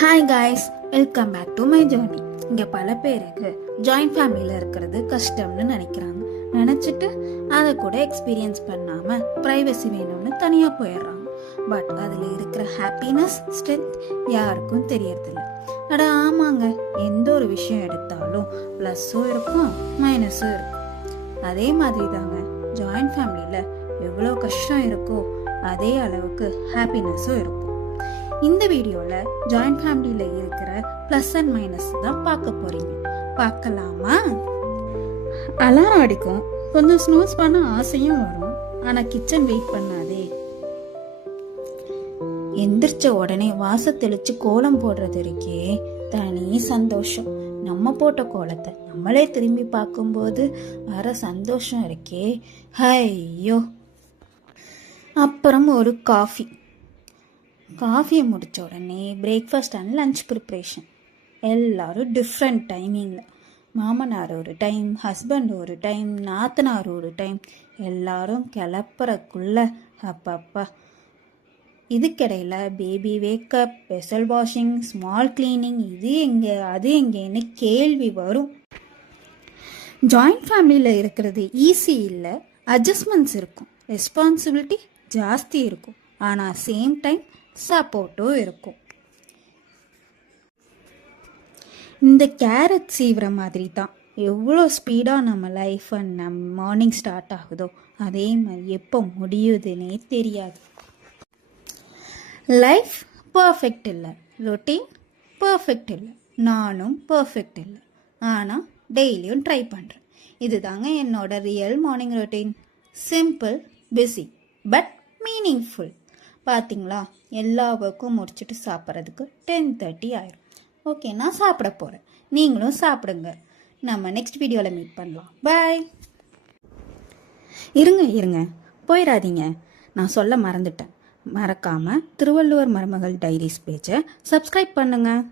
Hi guys, welcome back to my journey. இங்கே பல பேருக்கு ஜாயிண்ட் ஃபேமிலியில் இருக்கிறது கஷ்டம்னு நினச்சிட்டு அதை கூட எக்ஸ்பீரியன்ஸ் பண்ணாமல் ப்ரைவசி வேணும்னு தனியாக போயிடுறாங்க. பட் அதில் இருக்கிற ஹாப்பினஸ், ஸ்ட்ரென்த் யாருக்கும் தெரியறதில்ல. அட ஆமாங்க, எந்த ஒரு விஷயம் எடுத்தாலும் ப்ளஸ்ஸும் இருக்கும் மைனஸும் இருக்கும். அதே மாதிரி தாங்க ஜாயிண்ட் ஃபேமிலியில் எவ்வளோ கஷ்டம் இருக்கோ அதே அளவுக்கு ஹாப்பினஸும் இருக்கும். இந்த வீடியோவில் ஜாயிண்ட் ஃபேமிலியில் இருக்கிற ப்ளஸ் அண்ட் மைனஸ் தான் பார்க்க போறீங்க. பார்க்கலாமா? அலாரம் அடிக்கும், கொஞ்சம் ஸ்னூஸ் பண்ண ஆசையும் வரும். ஆனால் கிச்சன் வெயிட் பண்ணாதே. எந்திரிச்ச உடனே வாச தெளிச்சு கோலம் போடுறது இருக்கே தனி சந்தோஷம். நம்ம போட்ட கோலத்தை நம்மளே திரும்பி பார்க்கும்போது வர சந்தோஷம் இருக்கே, ஐயோ. அப்புறம் ஒரு காஃபியை முடித்த உடனே பிரேக்ஃபாஸ்ட் அண்ட் லன்ச் ப்ரிப்ரேஷன். எல்லோரும் டிஃப்ரெண்ட் டைமிங்கில், மாமனார் ஒரு டைம், ஹஸ்பண்ட் ஒரு டைம், நாத்தனார் ஒரு டைம், எல்லாரும் கிளப்புறக்குள்ள அப்பப்பா. இதுக்கிடையில் baby wake up, vessel washing, small cleaning, இது எங்கே அது எங்கேன்னு கேள்வி வரும். ஜாயிண்ட் ஃபேமிலியில் இருக்கிறது ஈஸி இல்லை, அட்ஜஸ்ட்மெண்ட்ஸ் இருக்கும், ரெஸ்பான்சிபிலிட்டி ஜாஸ்தி இருக்கும், ஆனால் சேம் டைம் சப்போர்ட்டும் இருக்கும். இந்த கேரட் சீவுற மாதிரி தான் எவ்வளோ ஸ்பீடாக நம்ம லைஃப் அண்ட் மார்னிங் ஸ்டார்ட் ஆகுதோ அதே மாதிரி எப்போ முடியுதுன்னே தெரியாது. லைஃப் பர்ஃபெக்ட் இல்லை, ரொட்டீன் பர்ஃபெக்ட் இல்லை, நானும் பர்ஃபெக்ட் இல்லை. ஆனால் டெய்லியும் ட்ரை பண்ணுறேன். இதுதாங்க என்னோட real morning routine. Simple, busy, but meaningful. பார்த்தீங்களா, எல்லா ஒர்க்கும் முடிச்சுட்டு சாப்பிட்றதுக்கு 10:30 ஆயிரும். ஓகே, நான் சாப்பிட போகிறேன், நீங்களும் சாப்பிடுங்க. நம்ம நெக்ஸ்ட் வீடியோவில் மீட் பண்ணலாம். பாய். இருங்க போயிடாதீங்க, நான் சொல்ல மறந்துட்டேன். மறக்காமல் திருவள்ளுவர் மருமகள் டைரிஸ் பேஜை சப்ஸ்கிரைப் பண்ணுங்கள்.